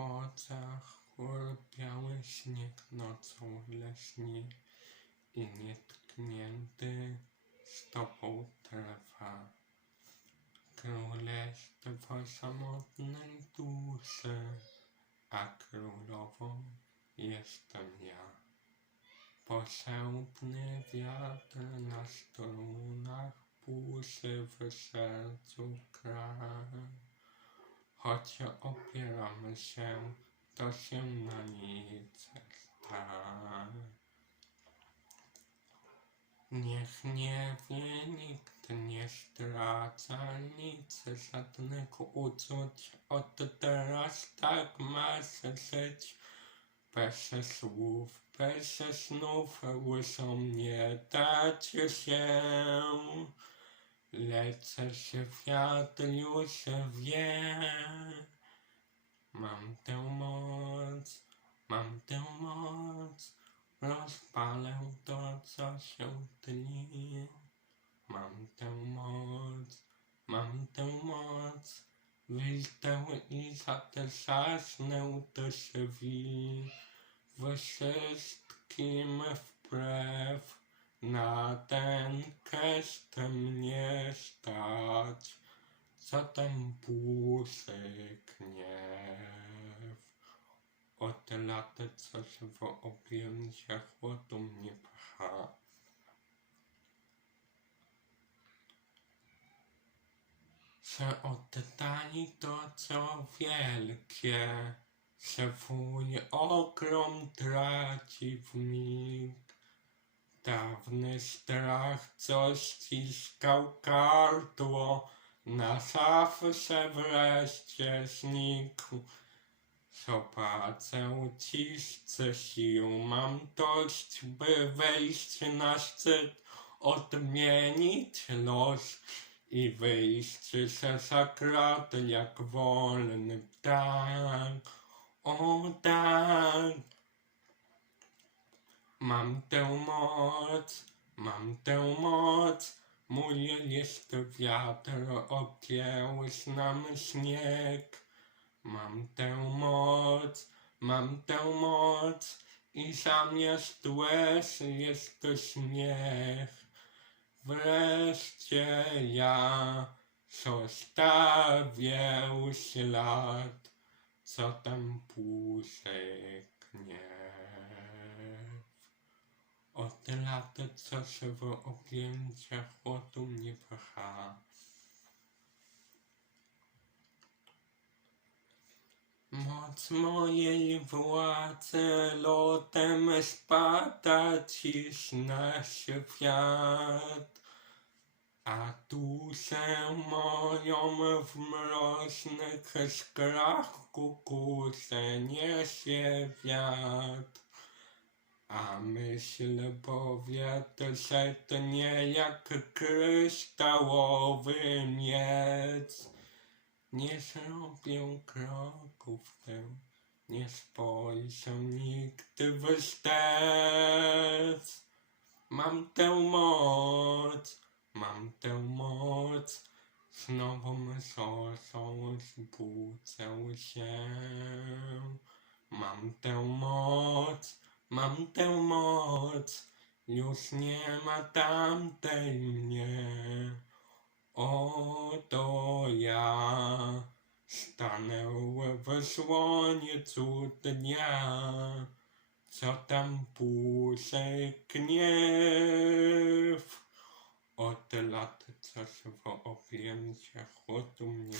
płocach chór biały śnieg nocą leśni i nietknięty stopą trwa. Królestwo samotnej duszy, a królową jestem ja. Posępny wiatr na strunach puszy w sercu kraj. Choć opieramy się, to się na nic stanie. Niech nie wie, nikt nie straca nic, żadnych uczuć. Od teraz tak ma się żyć. Bez słów, bez snów, łysą nie dać się. Lecę się wiatr już wie. Mam tę moc, mam tę moc. Rozpalę to, co się tli. Mam tę moc, mam tę moc. Wyjdę i zatrzasnę drzwi. Wszystkim wbrew na ten gest mnie stać. Co tam burzy gniew? Od lat coś w objęciach chłodu mnie pcha. Że oddali to, co wielkie, że swój ogrom traci w mig. Dawny strach, co ściskał gardło, na zawsze wreszcie znikł. Zobaczę ciszce sił, mam dość, by wejść na szczyt, odmienić los i wyjść zagrad jak wolny ptak. O tak, mam tę moc, mam tę moc, mój list wiatr obieł nam śnieg. Mam tę moc, mam tę moc i zamiast łez jest to śmiech. Wreszcie ja zostawię ślad, co tam puszek gniew. Od lat coś w objęciach chłodu mnie pcha. Moc mojej władzy lotem spada dziś na świat, a duszę moją w mroźnych skrach kukusę niesie wiatr. A myśl powiat, że to nie jak kryształowy miec. Nie zrobię kroków w tył, nie spojrzę nigdy wstecz. Mam tę moc, mam tę moc, z nową sosą zbudzę się. Mam tę moc, mam tę moc, już nie ma tamtej mnie. Oto ja stanę w słońcu dnia, co tam puszek gniew. Od lat coś w objęciach mnie